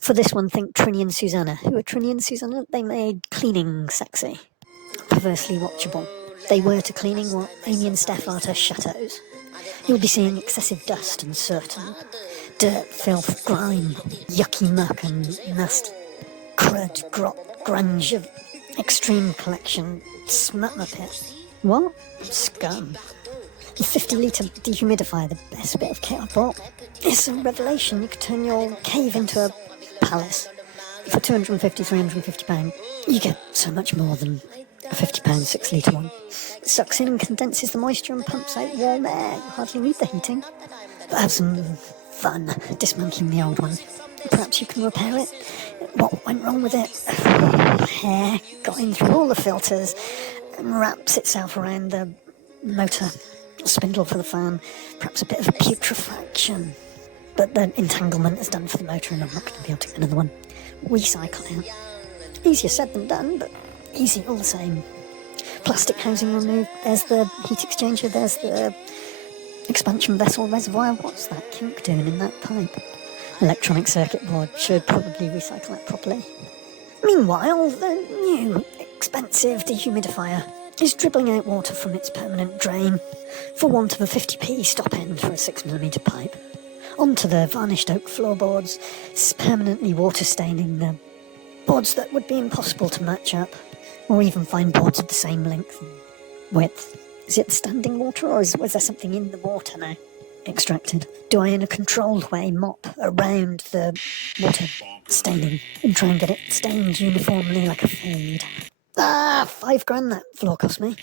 For this one, think Trini and Susanna. Who are Trini and Susanna? They made cleaning sexy. Perversely watchable. They were to cleaning what Amy and Steph are to chateaux. You'll be seeing excessive dust and soot and dirt, filth, grime, yucky muck and nasty crud, grot, grunge of extreme collection, smutma pit. What? Scum. The 50-litre dehumidifier, the best bit of kit I bought. It's a revelation. You could turn your cave into a palace. For £250, £350, you get so much more than a £50 6-litre one. It sucks in and condenses the moisture and pumps out warm air. You hardly need the heating. But have some fun dismantling the old one. Perhaps you can repair it. What went wrong with it? Hair got in through all the filters and wraps itself around the motor spindle for the fan. Perhaps a bit of putrefaction. But the entanglement is done for the motor and I'm not going to be able to get another one. Recycle out. Easier said than done, but easy all the same. Plastic housing removed. There's the heat exchanger. There's the expansion vessel reservoir. What's that kink doing in that pipe? Electronic circuit board. Should probably recycle that properly. Meanwhile, the new expensive dehumidifier is dribbling out water from its permanent drain for want of a 50p stop end for a 6mm pipe. Onto the varnished oak floorboards, permanently water staining the boards that would be impossible to match up, or even find boards of the same length and width. Is it standing water, or was there something in the water now? Extracted. Do I, in a controlled way, mop around the water staining and try and get it stained uniformly like a fade? £5 that floor cost me.